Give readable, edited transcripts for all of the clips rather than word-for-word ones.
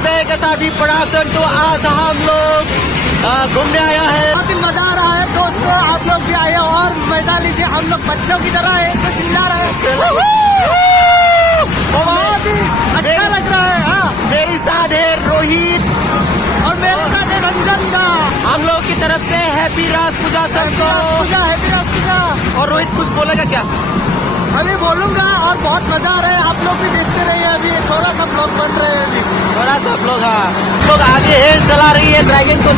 Bag साथी production. तो आज हम लोग घूमने आया है, काफी मजा आ रहा है दोस्तों। आप लोग भी आए और मजा लीजिए। हम लोग बच्चों की तरह ऐसे चिल्ला रहे हैं, बहुत ही अच्छा लग रहा है। हाँ, मेरे साथ है रोहित और मेरे साथ है रंजन का। हम लोग की तरफ से हैप्पी रास पूजा सबको। हैप्पी रास पूजा। और रोहित कुछ बोलेगा क्या? अभी बोलूंगा और बहुत मजा आ रहा है। आप लोग भी देखते रहिए। अभी थोड़ा सा ब्लॉग बन रहे हैं, अभी थोड़ा सा ब्लॉग। हाँ, लोग आगे है, चला रही है ड्रैगन को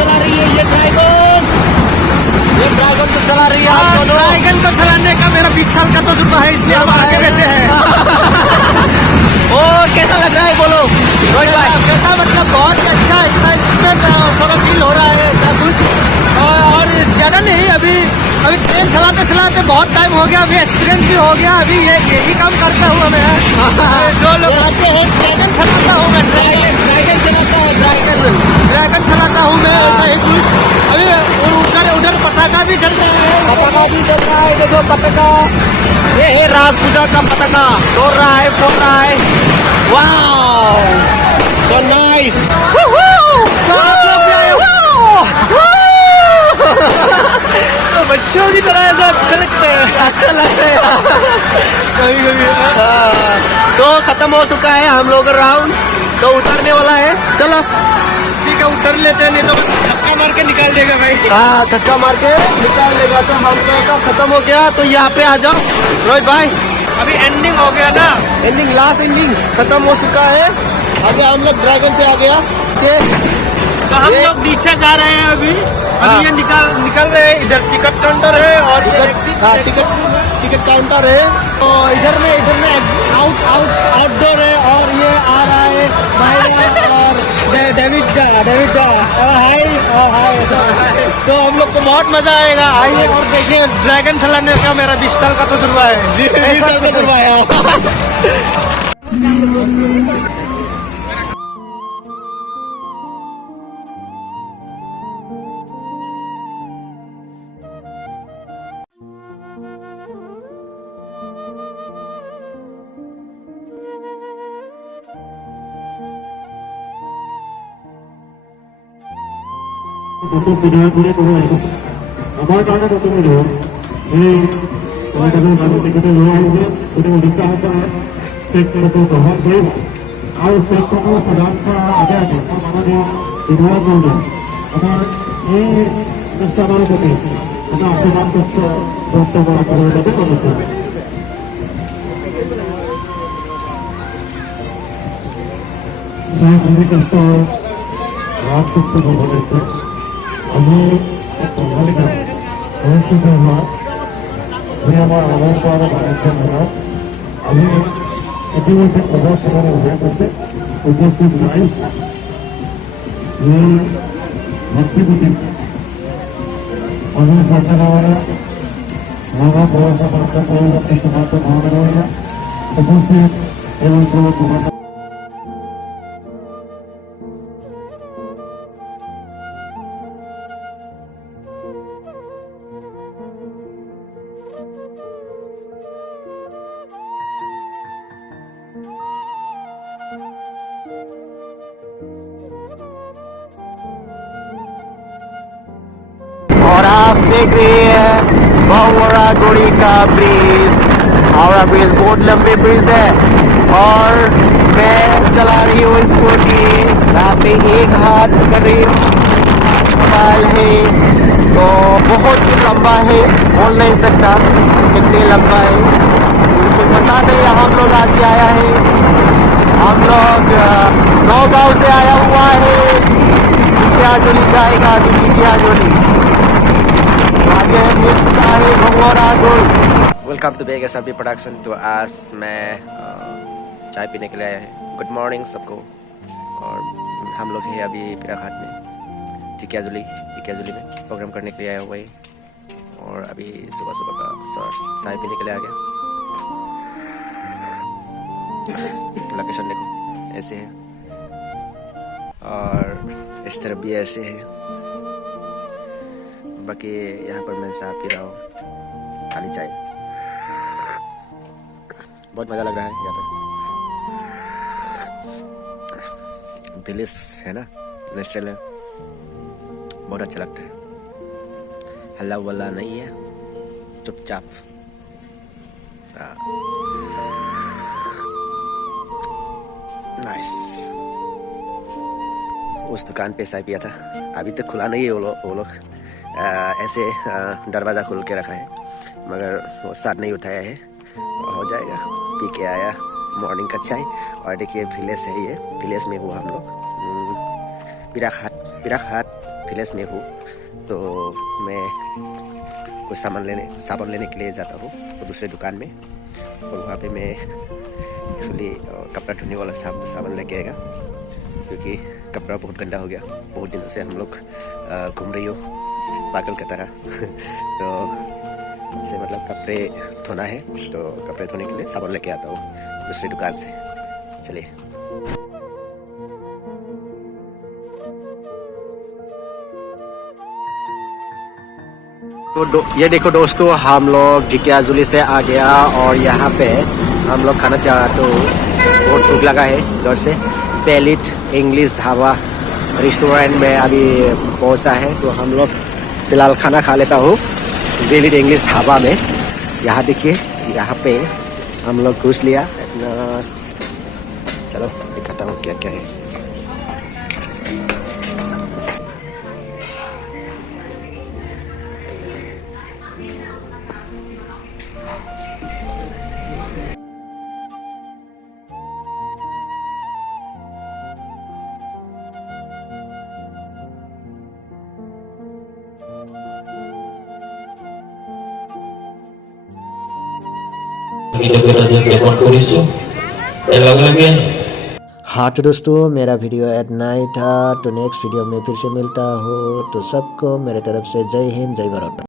चला रही है। ये ड्रैगन को चला रही है। ड्रैगन को चलाने का मेरा 20 साल का तजुर्बा है, इसलिए हम आगे बैठे हैं। ओ कैसा लग रहा है बोलो रोहित भाई? कैसा मतलब बहुत अच्छा एक्साइटमेंट थोड़ा फील हो रहा है सब कुछ। और ज्यादा नहीं, अभी ट्रेन चलाते बहुत टाइम हो गया। अभी एक्सपीरियंस भी हो गया। अभी यही काम करता हूँ मैं। जो लोग आते हैं ड्रैगन चलाता हूँ मैं। ड्रैगन चलाता हूँ मैं, ऐसा ही कुछ। अभी उधर पटाखा भी चल रहा है। देखो पटाखा, ये है रास पूजा का पटाखा फोड़ रहा है। Wow so nice. बच्चों की तरह ऐसा अच्छा लगता है कभी। तो खत्म हो चुका है हम लोग राउंड, तो उतरने वाला है। चलो ठीक है, उतर लेते हैं, नहीं तो धक्का मार के निकाल देगा भाई। हाँ, धक्का मार के निकाल देगा। तो हम लोग का खत्म हो गया, तो यहाँ पे आ जाओ रोहित भाई। अभी एंडिंग हो गया ना, लास्ट एंडिंग खत्म हो चुका है। अभी हम लोग ड्रैगन से आ गया तो हम लोग नीचे जा रहे हैं अभी। ये निकल रहे हैं। इधर टिकट काउंटर है और टिकट काउंटर है। तो इधर में आउटडोर है। और ये आ रहा है भाई और डेविड हाय। तो हम लोग को बहुत मजा आएगा। आइए और देखिए, ड्रैगन चलाने का मेरा 20 साल का तजुर्बा है। 20 साल का तजुर्बा है। untuk video-video itu, apa karena itu video, ini kalau kami kita luar itu, itu kita apa cek itu bahwa dia, kalau cek itu pada ada mana dia di luar dulu, apa ini customer itu, kita asalkan customer itu itu. Saya ini customer रात को बोले थे अभी मालिका कौन सी हुआ ये हमारा आवाज द्वारा बनाते हैं। अभी वो बहुत सारे हो गए जैसे उपस्थित राइस ये भक्ति बुटीक अभी पढ़ने वाला हमारा बहुत सा बात का कोई अपने समाज को भावना रहेगा उपस्थित एवं जो और आप देख रहे हैं बहुवरा गोड़ी का ब्रिज। हावड़ा ब्रिज बहुत लंबे ब्रिज है और मैं चला रही हूँ स्कूटी। यहाँ पे एक हाथ कर रही हूँ, मोबाइल है तो बहुत ही लंबा है, बोल नहीं सकता कितने लंबा है क्योंकि पता नहीं। हम लोग आज आया है, हम लोग नौगांव से आया हुआ है। टिकियाजोली जाएगा, अभी टिकियाजोली आगे मिल चुका है भंगोरा गोल। Welcome to Baig SRP production. तो आज मैं चाय पीने के लिए आया है। गुड मॉर्निंग सबको। और हम लोग हैं अभी पीराघाट में, टिकियाजोली में प्रोग्राम करने के लिए आया हुआ है। और अभी सुबह का चाय पीने के लिए आ गया। लोकेशन देखो ऐसे है और इस तरफ भी ऐसे है। बाकी यहाँ पर मैं चाय पी रहा हूँ, खाली चाय। बहुत मज़ा लग रहा है यहाँ पर। विलेज है ना, नेचुरल है, बहुत अच्छा लगता है। हल्ला वल्ला नहीं है, चुपचाप। नाइस। उस दुकान पे चाय पिया था, अभी तक खुला नहीं है वो लोग ऐसे दरवाज़ा खोल के रखा है, मगर वो साथ नहीं उठाया है, हो जाएगा। पी के आया मॉर्निंग का चाय। और देखिए विलेज है ये, विलेज में हुआ हम लोग, पिराकहाट विलेज में हूँ। तो मैं कुछ साबुन लेने के लिए जाता हूँ तो दूसरे दुकान में, और वहाँ पे मैं एक्चुअली कपड़ा धोने वाला साबुन लेके आएगा, क्योंकि कपड़ा बहुत गंदा हो गया। बहुत दिनों से हम लोग घूम रही हो पागल की तरह तो ऐसे मतलब कपड़े धोना है, तो कपड़े धोने के लिए साबुन लेके आता हूँ दूसरी दुकान से। चलिए। तो ये देखो दोस्तों, हम लोग ढिकियाजुली से आ गया और यहाँ पे हम लोग खाना चाह, तो बहुत भूख लगा है घर से। पैलेट इंग्लिश ढाबा रेस्टोरेंट में अभी पहुँचा है, तो हम लोग फिलहाल खाना खा लेता हूँ पैलेट इंग्लिश ढाबा में। यहाँ देखिए, यहाँ पे हम लोग घुस लिया अपना। चलो दिखाता हूँ क्या क्या है। हाँ तो दोस्तों, मेरा वीडियो इतना ही था। तो नेक्स्ट वीडियो में फिर से मिलता हूँ। तो सबको मेरे तरफ से जय हिंद, जय भारत।